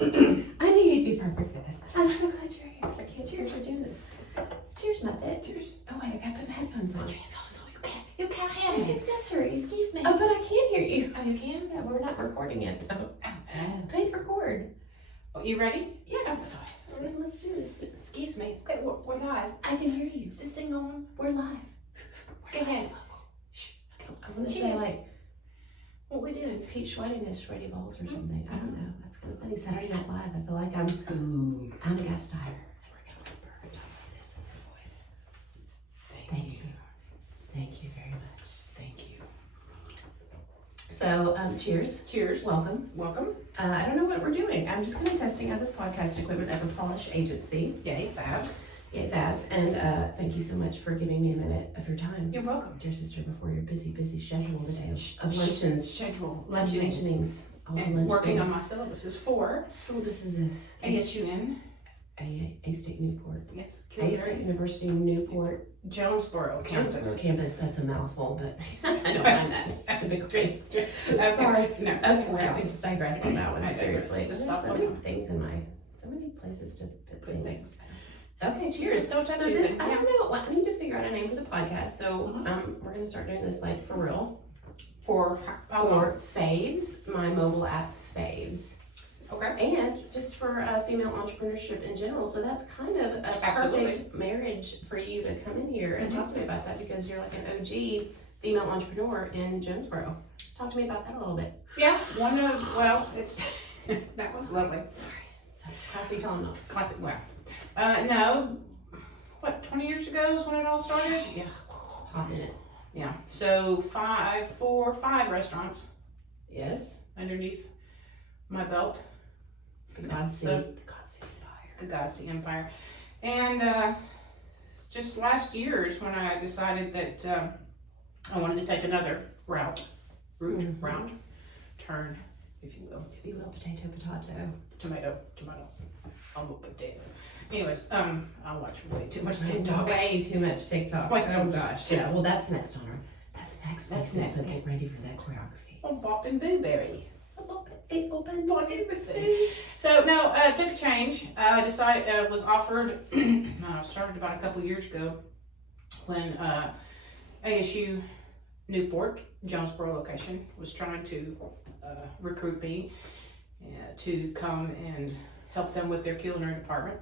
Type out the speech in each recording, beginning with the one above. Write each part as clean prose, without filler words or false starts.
I knew you'd be perfect for this. I'm so glad you're here. I can't cheers for doing this. Cheers, Muppet. Cheers. Oh wait, I gotta put my headphones on. So you can't have Cheers it. accessories. Excuse me. Oh, but I can hear you. Oh, you can? Yeah, we're not recording it though. Oh. Hit record. Oh, you ready? Yes. Oh, sorry. Let's do this. Excuse me. Okay, we're live. I can hear you. Is this thing on? We're live. Go ahead. Shh. I'm gonna say Cheers. like What we doing? Pete Schweiting is Sweaty Balls or something. I don't know. That's kind of funny. Saturday Night Live. I feel like I'm a guest star. And we're gonna whisper and talk like this in this voice. Thank you. Thank you very much. Thank you. So, cheers. Cheers. Welcome. Welcome. I don't know what we're doing. I'm just kind of testing out this podcast equipment at the Polish Agency. Yay, fabs. Yay, Fabs. And thank you so much for giving me a minute of your time. You're welcome. Dear sister, before your busy schedule today of luncheons. Schedule. Luncheonings. All the And lunch working things. on my syllabuses for Syllabuses of ASUN. A State Newport. Yes. A State University Newport. Jonesboro campus. Jonesboro campus. That's a mouthful, but I don't mind that typically. Okay. Sorry. No. Okay, well, I just digress on that one. I digress. Seriously. Just There's stop so many looking. things so many places to put Good things. things. Okay, cheers. Don't touch So this, anything. I don't know. I need to figure out a name for the podcast. So Mhm. we're gonna start doing this like for real. For how long? For Faves, my mobile app Faves. Okay. And just for female entrepreneurship in general. So that's kind of a Absolutely. perfect marriage for you to come in here and Mhm. talk to me about that because you're like an OG female entrepreneur in Jonesboro. Talk to me about that a little bit. Yeah. It's that was lovely. So, classy, tell them no. Classic. Well, no. What? 20 years ago is when it all started. Yeah. Hop in it. Yeah. So 4 or 5 restaurants Yes. underneath my belt. The Godsey. So- The Godsey Empire. The Godsey Empire. And just last year is when I decided that I wanted to take another route, turn, if you will. If you will, potato. Tomato, I'm a potato. Anyways, I watch way too much TikTok. Way too much TikTok. Way too Oh much. gosh. Yeah. Well, that's next on our. That's next. That's week, next, So yeah. get ready for that choreography. Oh, Bop and Booberry. Open. Bought everything. So no, took a change. I decided was offered. Started about a couple years ago when ASU Newport Jonesboro location was trying to recruit me to come and help them with their culinary department,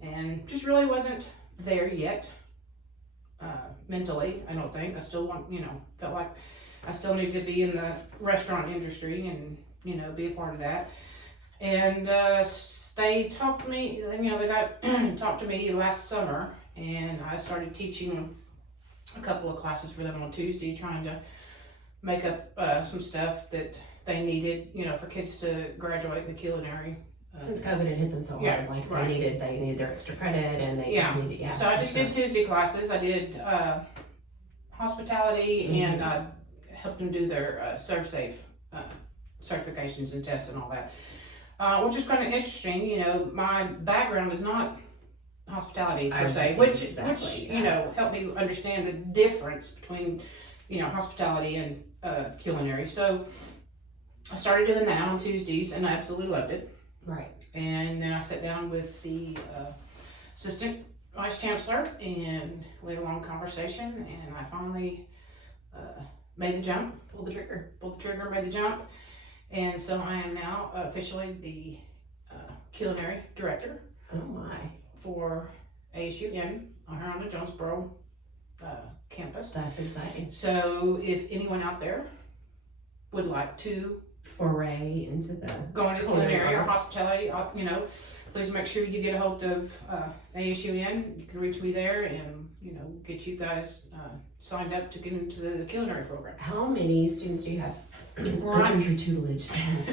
and just really wasn't there yet mentally. I don't think I still felt like I still need to be in the restaurant industry and be a part of that. And they talked to me. They got talked to me last summer, and I started teaching a couple of classes for them on Tuesday, trying to make up some stuff that they needed, for kids to graduate in the culinary. Since COVID had hit them so hard, Yeah, like right. they needed their extra credit, and they Yeah. just needed. So I just did Tuesday classes. I did hospitality, and I helped them do their ServSafe certifications and tests and all that, which is kind of interesting. My background is not hospitality per se, which helped me understand the difference between hospitality and culinary. So I started doing that on Tuesdays, and I absolutely loved it. Right. And then I sat down with the assistant vice chancellor, and we had a long conversation, and I finally made the jump, pulled the trigger, made the jump. And so I am now officially the culinary director Oh my. for ASUN here on the Jonesboro campus. That's exciting. So if anyone out there would like to Foray into the go into culinary culinary or arts. hospitality, please make sure you get a hold of ASUN. You can reach me there and get you guys signed up to get into the culinary program. How many students do you have Right. under your tutelage?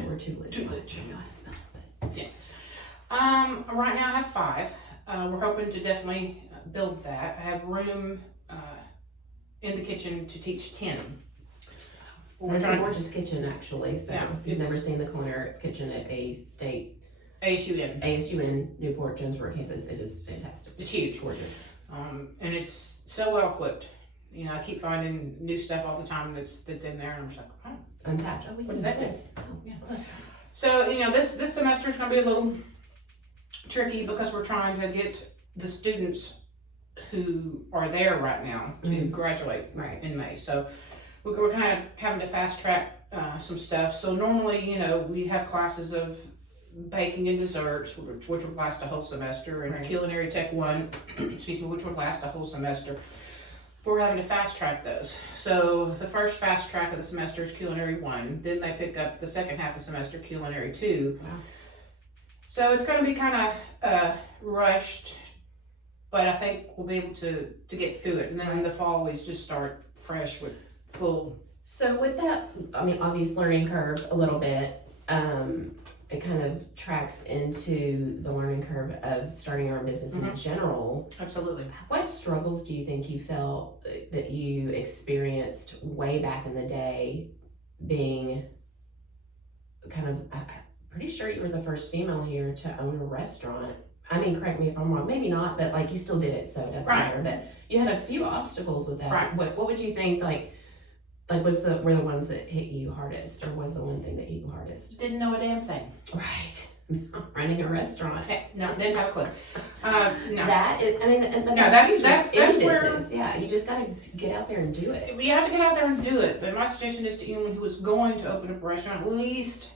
Or tutelage. Tutelage. I don't know how to spell it, but Yeah. Right now I have 5. We're hoping to definitely build that. I have room in the kitchen to teach 10. It's a gorgeous kitchen, actually. So Yeah, if you've it's- never seen the culinary arts kitchen at ASUN. ASUN Newport Jonesboro campus, it is fantastic. It's huge. Gorgeous. And it's so well equipped. I keep finding new stuff all the time that's in there, and I'm just like, oh, Untapped. Oh, we What can does use that do? this. Oh, Yeah. look. So, this semester is going to be a little tricky because we're trying to get the students who are there right now to graduate in May. So we're kind of having to fast track some stuff. So normally, we have classes of baking and desserts, which would last a whole semester, and Culinary Tech 1, excuse me, which would last a whole semester. We're having to fast track those. So the first fast track of the semester is Culinary 1. Then they pick up the second half of the semester, Culinary 2. Wow. So it's going to be kind of rushed, but I think we'll be able to get through it. And then in the fall, we just start fresh with full. So with that, I mean, obvious learning curve a little bit, it kind of tracks into the learning curve of starting our own business in general. Absolutely. What struggles do you think you felt that you experienced way back in the day, being kind of, I'm pretty sure you were the first female here to own a restaurant. I mean, correct me if I'm wrong, maybe not, but like you still did it, so it doesn't matter. But you had a few obstacles with that. Right. What would you think, like were the ones that hit you hardest, or was the one thing that hit you hardest? Didn't know a damn thing. Right. Running a restaurant. No, didn't have a clue. No. That is, I mean, but No, that's where business. Yeah, you just gotta get out there and do it. You have to get out there and do it. But my suggestion is to anyone who is going to open up a restaurant, at least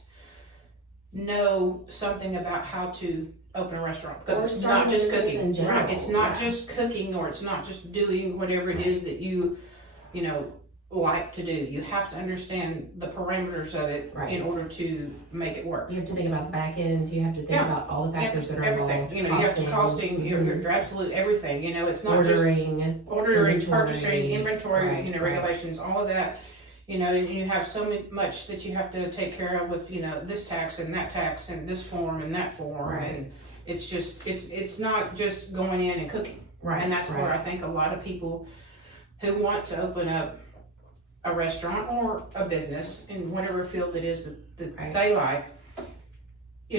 know something about how to open a restaurant, because it's not just cooking. In general, right? It's not just cooking, or it's not just doing whatever it is that you like to do. You have to understand the parameters of it in order to make it work. You have to think about the back end. You have to think about all the factors that are everything. involved. You have to costing. Your absolute everything. It's not ordering, purchasing, inventory. Right, regulations, all of that. And you have so much that you have to take care of with this tax and that tax and this form and that form, and it's just it's not just going in and cooking. Right. And that's where I think a lot of people who want to open up a restaurant or a business in whatever field it is that they like,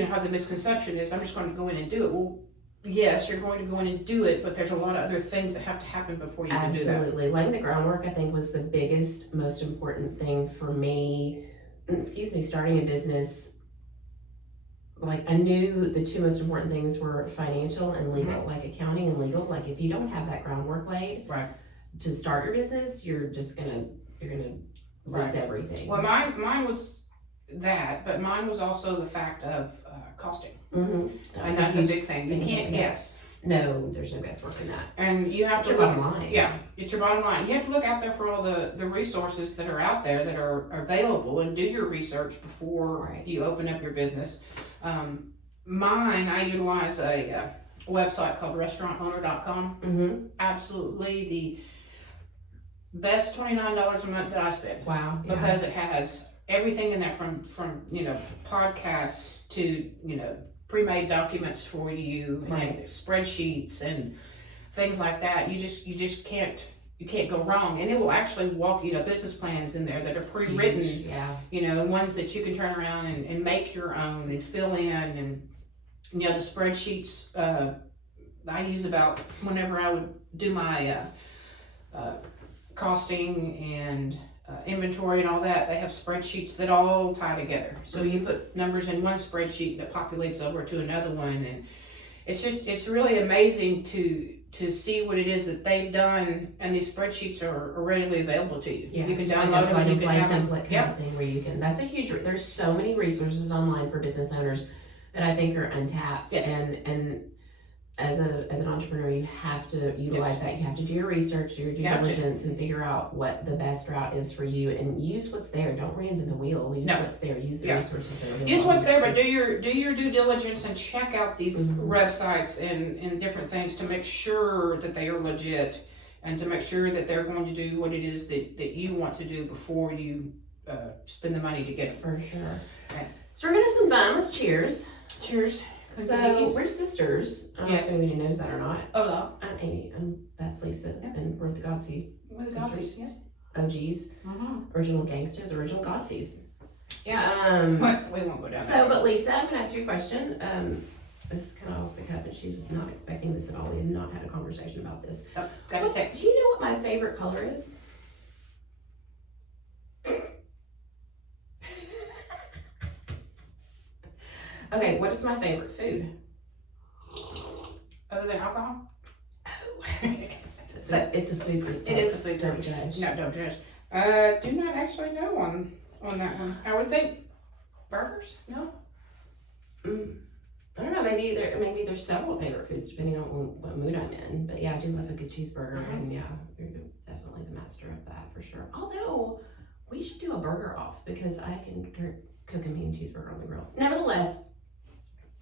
how the misconception is, I'm just going to go in and do it. Well, yes, you're going to go in and do it, but there's a lot of other things that have to happen before you can do that. Absolutely. Laying the groundwork, I think, was the biggest, most important thing for me. Starting a business. Like, I knew the two most important things were financial and legal, like accounting and legal. Like, if you don't have that groundwork laid to start your business, you're gonna lose everything. Well, mine was that, but mine was also the fact of costing. And that's a big thing. You can't guess. No, there's no guesswork in that. And you have to look. Bottom line. Yeah, it's your bottom line. You have to look out there for all the resources that are out there that are available, and do your research before you open up your business. Mine, I utilize a website called restaurantowner.com. Absolutely the best $29 a month that I spend. Wow. Yeah. Because it has everything in there from podcasts to pre-made documents for you, and spreadsheets and things like that. You just can't go wrong, and it will actually walk business plans in there that are pre-written. Huge. Yeah. And ones that you can turn around and make your own and fill in, and the spreadsheets I use about whenever I would do my costing and inventory and all that. They have spreadsheets that all tie together. So you put numbers in one spreadsheet and it populates over to another one, and it's really amazing to see what it is that they've done, and these spreadsheets are readily available to you. Yeah, you can download them. You can have template kind of thing where you can. That's a huge. There's so many resources online for business owners that I think are untapped. Yes. And as an entrepreneur, you have to utilize that. You have to do your research, do your due diligence, and figure out what the best route is for you, and use what's there. Don't reinvent the wheel. Use what's there. Use the resources that are available. Use what's there, but do your due diligence and check out these websites and different things to make sure that they are legit, and to make sure that they're going to do what it is that you want to do before you spend the money to get it. For sure. Okay. So we're gonna have some fun. Let's cheers. Cheers. So we're sisters. I don't know if anybody knows that or not. Hola. I'm Amy. That's Lisa, and we're the Godsey. We're the Godsey's, yes. OGs, original gangsters, original Godseys. Yeah. We won't go down So, but Lisa, I'm gonna ask you a question. This is kind of off the cuff, and she was not expecting this at all. We have not had a conversation about this. Oh, got a text. Do you know what my favorite color is? Okay, what is my favorite food? Other than alcohol? It's a food group. It is folks. a food Don't group. judge. No, don't judge. Do not actually know on that one. I would think burgers. No. I don't know. Maybe there's several favorite foods depending on what mood I'm in. But yeah, I do love a good cheeseburger, and yeah, you're definitely the master of that for sure. Although we should do a burger off because I can cook a mean cheeseburger on the grill. Nevertheless,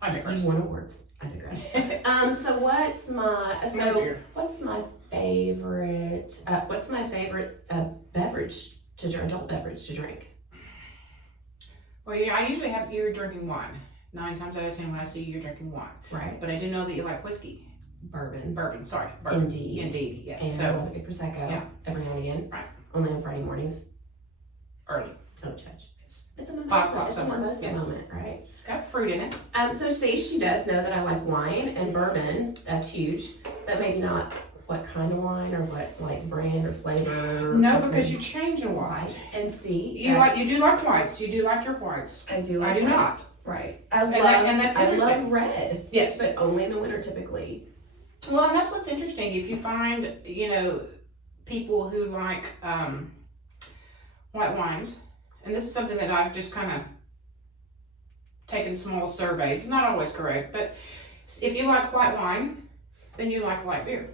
I digress. you won awards. I digress. So what's my favorite? What's my favorite beverage to drink? Adult beverage to drink. Well, yeah, I usually have you're drinking wine. 9 times out of 10 when I see you, you're drinking wine. Right. But I do know that you like whiskey. Bourbon. Sorry. Indeed, yes. And So I love a good Prosecco every now and again. Right. Only on Friday mornings. early. Don't judge. It's a 5 mimosa. o'clock It's a somewhere. mimosa moment, right? Got fruit in it. So see, she does know that I like wine and bourbon. That's huge. But maybe not what kind of wine or what like brand or flavor. No, because you change a lot. Right. And see, You do like whites. You do like your whites. I do like I do whites. not. Right. And that's I interesting. love red. Yes. But only in the winter typically. Well, and that's what's interesting. If you find, people who like white wines, and this is something that I've just kind of taken small surveys. It's not always correct, but if you like white wine, then you like light beer.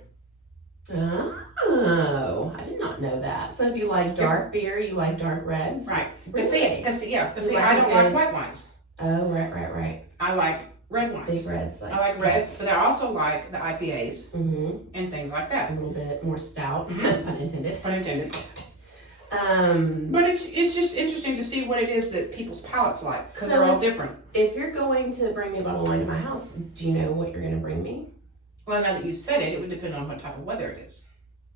Oh, I did not know that. So if you like dark beer, you like dark reds? Right. Really? Because like I don't a like good- white wines. Oh, right. I like red wines. Big reds. I like reds, but I also like the IPAs Mm-hmm. and things like A that. little bit more stout, Mhm. pun intended. Unintended. Um, But it's just interesting to see what it is that people's palates like, because So they're all if- different. if you're going to bring me a bottle of wine to my house, do you know what you're going to bring me? Well, now that you said it, it would depend on what type of weather it is.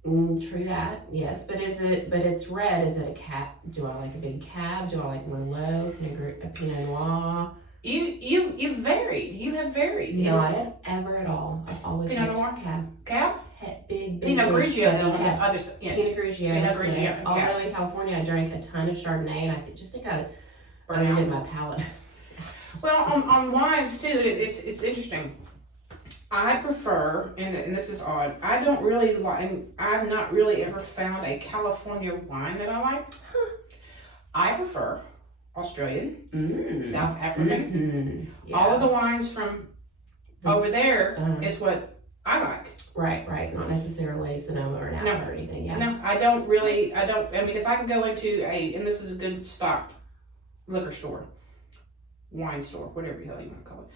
True that, yes. But it's red. Is it a cab? Do I like a big cab? Do I like Merlot, a Pinot Noir? You've varied. You have varied. Not ever at all. I've always Pinot liked Noir? cab. Cab? Big Pinot Grigio, heavy though, on the cabs. other side. Yeah. Pinot Grigio. Pinot Grigio, Yes. and Although cabs. in California I drank a ton of Chardonnay, and I just think I Burn owned out. in my palate. Well, on wines too, it's interesting. I prefer, and this is odd, I don't really like, I've not really ever found a California wine that I like. I prefer Australian, South African. Yeah. All of the wines from over there is what I like. Right. Not necessarily Sonoma or Napa or anything. Yeah. No, I mean, if I can go into and this is a good stocked liquor store, wine store, whatever the hell you want to call it.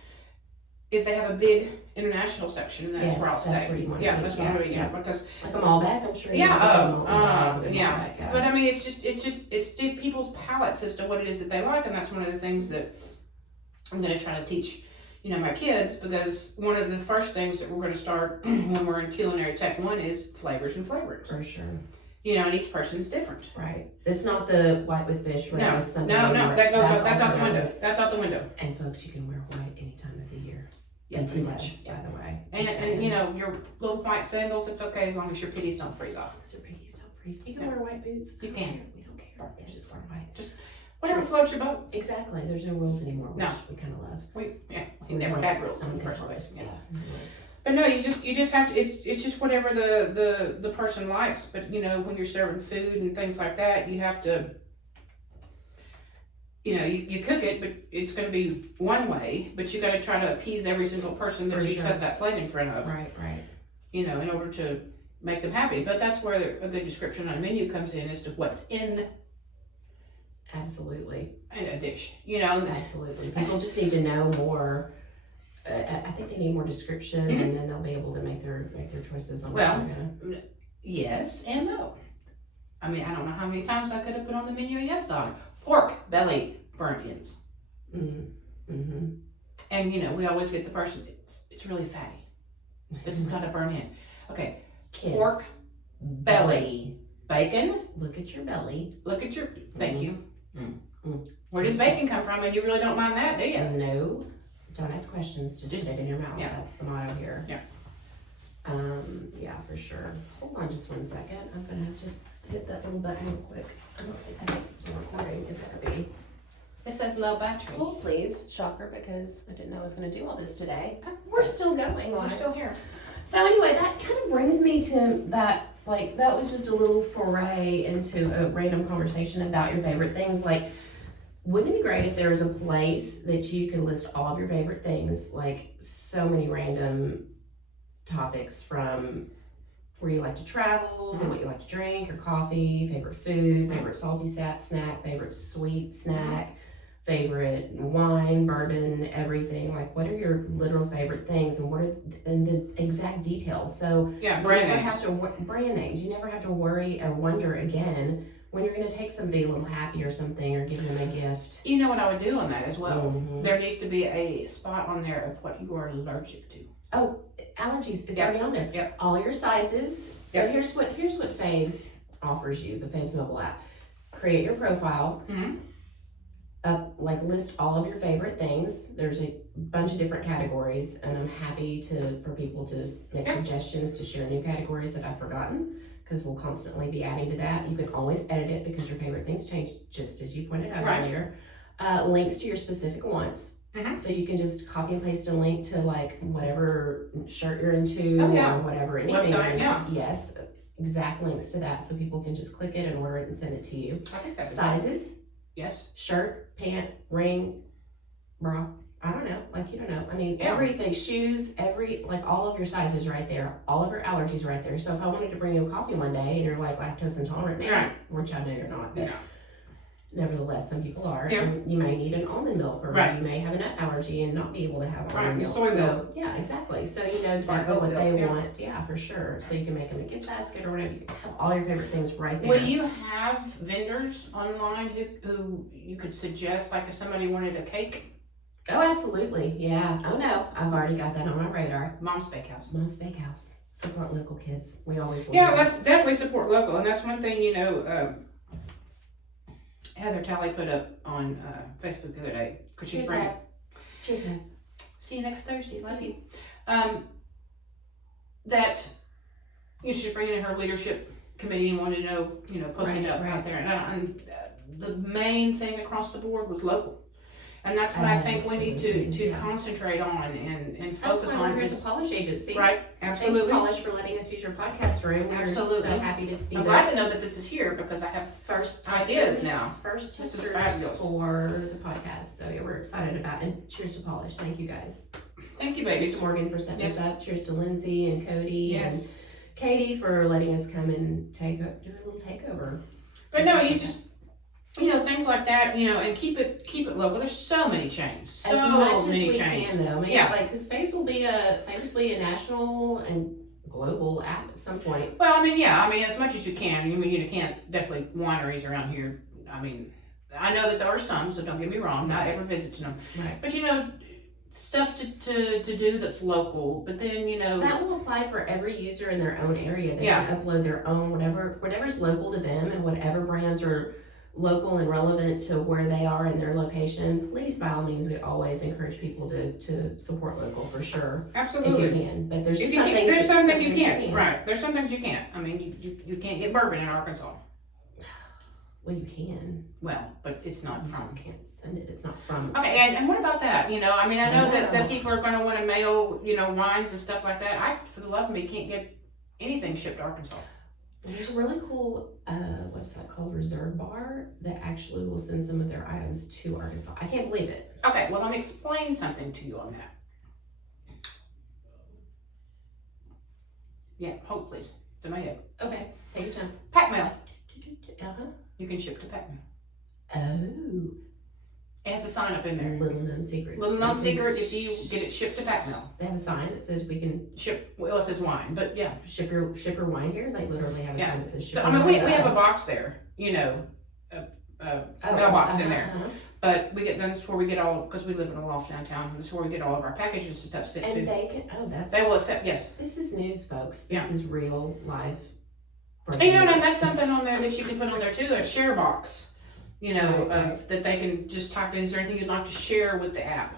If they have a big international section, that's where I'll stay. That's where you want to Yeah, be. that's where I want to be. Yeah, because Like a Malbec, I'm sure. yeah. But I mean, it's people's palates as to what it is that they like, and that's one of the things that I'm going to try to teach, my kids, because one of the first things that we're going to start when we're in culinary tech 1 is flavors and flavorings. For sure. And each person's different. Right. It's not the white with fish, red with something. No, that goes That's that's out the all window. That's out the window. And folks, you can wear white any time of the year. Yeah, pretty much. Yes, by the way. And Just saying. your little white sandals, it's okay as long as your pitties don't freeze off. As your piggies don't freeze. You can wear white boots. You can. We don't care. Yeah, just wear white. Whatever floats your boat. Exactly. There's no rules anymore, which No. we kind of love. We never had rules in the first place. Yeah. No rules. But no, you just have to. It's just whatever the person likes. But when you're serving food and things like that, you have to. You cook it, but it's going to be one way. But you got to try to appease every single person that For you sure. set that plate in front of. Right. In order to make them happy. But that's where a good description on a menu comes in as to what's in Absolutely. a dish. Absolutely. People just need to know more. I think they need more description, and then they'll be able to make their choices on what they're gonna. Yes and no. I mean, I don't know how many times I could have put on the menu a yes dog. Pork belly burnt ends. Mm-hmm. And we always get the person, it's really fatty. This has got to burn in. Okay, Kids. pork belly. Bacon, Look at your belly. look at your, thank you. Mm. Where does bacon come from? And you really don't mind that, do you? No. Don't ask questions. Just put it in your mouth. Yeah. That's the motto here. Yeah. Yeah, for sure. Hold on just 1 second. I'm gonna have to hit that little button real quick. I don't think it's still recording. It better be. It says low battery. Hold please, shocker, because I didn't know I was going to do all this today. We're still going on. We're still here. So anyway, that kind of brings me to that, like, that was just a little foray into a random conversation about your favorite things. Like, wouldn't it be great if there was a place that you could list all of your favorite things, like so many random topics, from where you like to travel, what you like to drink or coffee, favorite food, favorite salty snack, favorite sweet snack, favorite wine, bourbon, everything. Like, what are your literal favorite things, and what are the exact details? So Yeah, brand names. Brand names. You never have to worry or wonder again when you're going to take somebody a little happy or something, or give them a gift. You know what I would do on that as well? Mhm. There needs to be a spot on there of what you are allergic to. Oh, allergies. It's already on there. Yep. All your sizes. So Yep. here's what Faves offers you, the Faves mobile app. Create your profile. Mm-hmm. List all of your favorite things. There's a bunch of different categories, and I'm happy for people to make suggestions to share new categories that I've forgotten, because we'll constantly be adding to that. You can always edit it because your favorite things change, just as you pointed out earlier. Links to your specific wants. Mm-hmm. So you can just copy and paste a link to like whatever shirt you're into or whatever, anything you're into. Yes, exact links to that, so people can just click it and order it and send it to you. I think that's sizes. Yes. Shirt, pant, ring, bra. I don't know. Like, you don't know. I mean, everything, shoes, all of your sizes right there, all of your allergies right there. So if I wanted to bring you a coffee one day and you're like lactose intolerant, which I know you're not, but nevertheless, some people are. Yeah. And you may need an almond milk, or you may have a nut allergy and not be able to have almond milk. Soy milk. Yeah, exactly. So you know exactly what they want. Yeah, for sure. So you can make them a gift basket or whatever. You can have all your favorite things right there. Will you have vendors online who you could suggest, like if somebody wanted a cake? Oh, absolutely. Yeah. Oh, no. I've already got that on my radar. Mom's Bakehouse. Mom's Bakehouse. Support local kids. We always will. Yeah, let's definitely support local. And that's one thing, Heather Talley put up on Facebook the other day. Cheers, Heather. Cheers, Heather. See you next Thursday. Love you. That she's bringing in her leadership committee and wanted to know, posting it up out there. And the main thing across the board was local. And that's what I think we need to concentrate on and focus that's why on. We're at the Polish Agency. Right, absolutely. Thanks, Polish, for letting us use your podcast room. We're so happy to be I'm glad to know that this is here, because I have first ideas now. First this is testers fabulous for the podcast. So yeah, we're excited about it. And cheers to Polish. Thank you guys. Thank you, babies. Cheers to Morgan for setting us up. Cheers to Lindsay and Cody and Katie for letting us come and do a little takeover. But no, you just things like that, and keep it local. There's so many chains, as much many as we chains. can, though. I mean, because Faves will be a national and global app at some point. Well, as much as you can. You can't, definitely wineries around here. I know that there are some, so don't get me wrong. Not ever visiting them, right? But stuff to do that's local. But then that will apply for every user in their own area. They can upload their own whatever's local to them, and whatever brands are local and relevant to where they are in their location. Please, by all means, we always encourage people to support local for sure. Absolutely, if you can. But there's some things you can't. Right, there's some things you can't. You can't get bourbon in Arkansas. Well, you can. Well, but it's not from. Just can't send it. It's not from. Okay, and what about that? I know that people are going to want to mail, wines and stuff like that. I, for the love of me, can't get anything shipped to Arkansas. There's a really cool website called Reserve Bar that actually will send some of their items to Arkansas. I can't believe it. Okay, well, let me explain something to you on that. Yeah, hold please. It's in my head. Okay, take your time. Pack mail. Uh-huh. You can ship to pack mail. Oh. It has a sign up in there. Little known secret. If you get it shipped to pack mail. They have a sign that says we can ship. Well, it says wine, but yeah. Ship your wine here. They literally have a sign that says ship. So we have a box there. Mailbox in there. But we get that's where we get all, because we live in a loft downtown. That's where we get all of our packages and stuff sent to. And they can. They will accept. Yes. This is news, folks. This is real live. And that's something on there that you can put on there too. A share box. That they can just type in, is there anything you'd like to share with the app?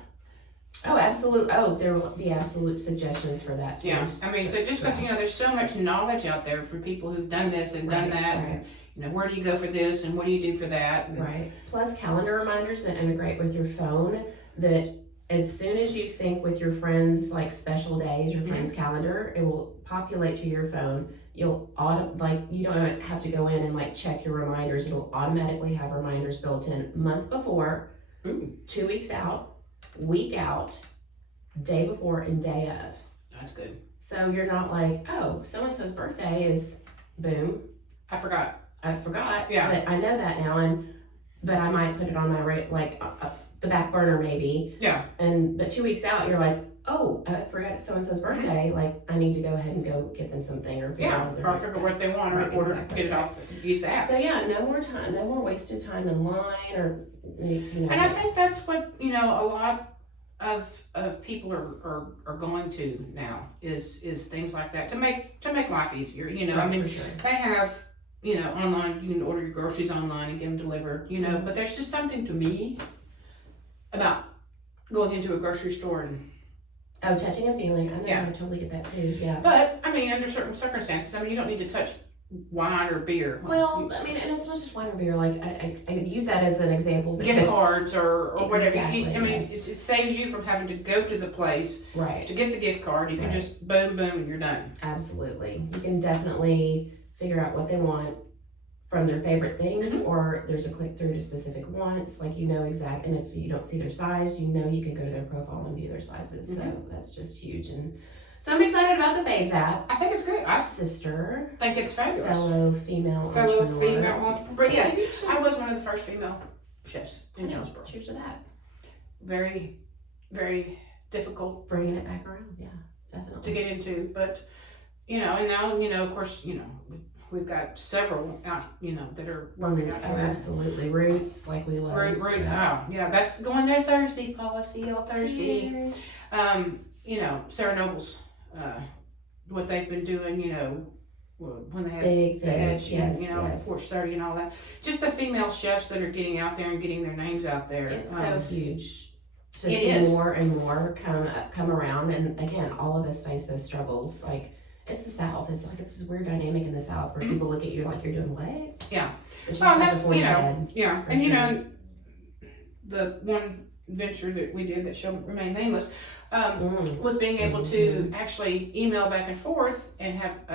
Oh, absolutely. Oh, there will be absolute suggestions for that too. Yeah, I mean, so just because, there's so much knowledge out there from people who've done this and done that, Right. and, where do you go for this and what do you do for that? And, Right. Plus calendar reminders that integrate with your phone, that as soon as you sync with your friends, like special days, your friend's calendar, it will populate to your phone. You'll you don't have to go in and like check your reminders. It'll automatically have reminders built in month before, 2 weeks out, week out, day before, and day of. That's good. So you're not like, oh, so-and-so's birthday is, boom, I forgot. Yeah. But I know that now, but I might put it on my the back burner maybe. Yeah. But 2 weeks out, you're like, oh, I forgot it's so-and-so's birthday. Like, I need to go ahead and go get them something, or figure what they want, or order, get it off, use the app. So yeah, no more wasted time in line, or And I think that's what, a lot of people are going to now is things like that to make life easier. I mean, for sure. they have, online, you can order your groceries online and get them delivered, but there's just something to me about going into a grocery store and touching and feeling. I know, I totally get that too. Yeah. But I mean, under certain circumstances, you don't need to touch wine or beer. Well, I mean, and it's not just wine or beer. Like I use that as an example. Gift cards or whatever. Exactly, It saves you from having to go to the place to get the gift card. You can just boom, boom, and you're done. Absolutely. You can definitely figure out what they want from their favorite things, or there's a click through to specific wants, like exact, and if you don't see their size, you can go to their profile and view their sizes. So that's just huge. And so I'm excited about the Faves app. I think it's good. Sister. I think it's fabulous. Fellow female entrepreneur. Yes, I was one of the first female chefs in Jonesboro. Cheers to that. Very, very difficult. Bringing it back around, yeah, definitely. To get into, but, and now, of course, we've got several out, that are working out here. Oh, absolutely. Roots, like we love. Roots, that's going there Thursday, Paula. See y'all Thursday. Cheers. Sarah Noble's, what they've been doing, when they had big the things, Edge, yes. Porch 30 and all that. Just the female chefs that are getting out there and getting their names out there. It's so huge to see more and more come around. And again, all of us face those struggles. Like, it's the South. It's like it's this weird dynamic in the South where people look at you like you're doing what? Yeah. But that's yeah. And sure. The one venture that we did that shall remain nameless was being able to actually email back and forth and have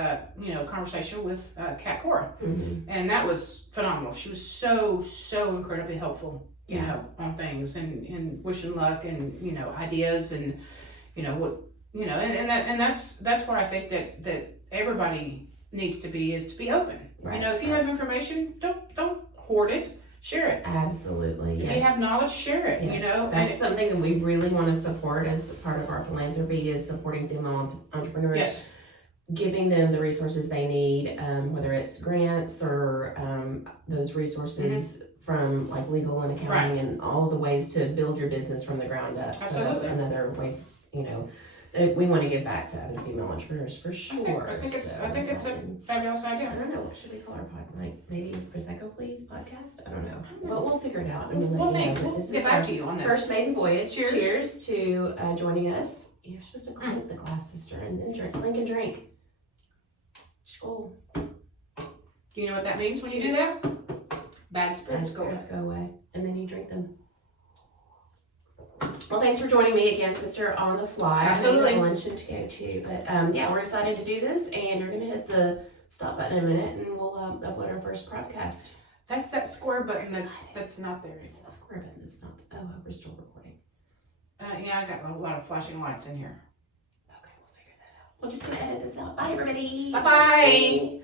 conversation with Kat Cora, and that was phenomenal. She was so incredibly helpful, on things and wishing luck and ideas and what. And that's where I think that everybody needs to be open. Right. If you have information, don't hoard it, share it. Absolutely. If you have knowledge, share it. Yes. That's something that we really want to support as part of our philanthropy, is supporting female entrepreneurs. Yes. Giving them the resources they need, whether it's grants or those resources from like legal and accounting and all the ways to build your business from the ground up. Absolutely. So that's another way, we want to give back to other female entrepreneurs for sure. I think it's a fabulous idea. I don't know, what should we call our podcast? Like maybe Prosecco Please podcast? I don't know. But we'll figure it out. We'll get back to you on this. First maiden voyage. Cheers to joining us. You're supposed to clink the glass, sister, and then clink and drink. Skål. Do you know what that means when you do that? Bad spirits go away. And then you drink them. Well, thanks for joining me again, sister, on the fly. Absolutely. I know you have lunch to go to, but we're excited to do this, and you're going to hit the stop button in a minute, and we'll upload our first podcast. That's that square button that's not there. It's the square button that's not. We're still recording. I got a lot of flashing lights in here. Okay, we'll figure that out. We're just going to edit this out. Bye, everybody. Bye-bye.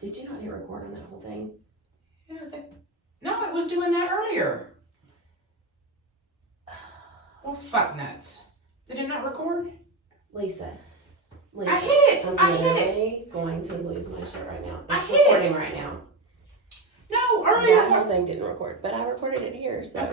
Did you not hit record on that whole thing? Yeah, no, it was doing that earlier. Well, fuck nuts. Did it not record? Lisa. I hit it. I'm going to lose my shit right now. It's I hit recording right now. No, earlier. That whole thing didn't record, but I recorded it here, so. Okay.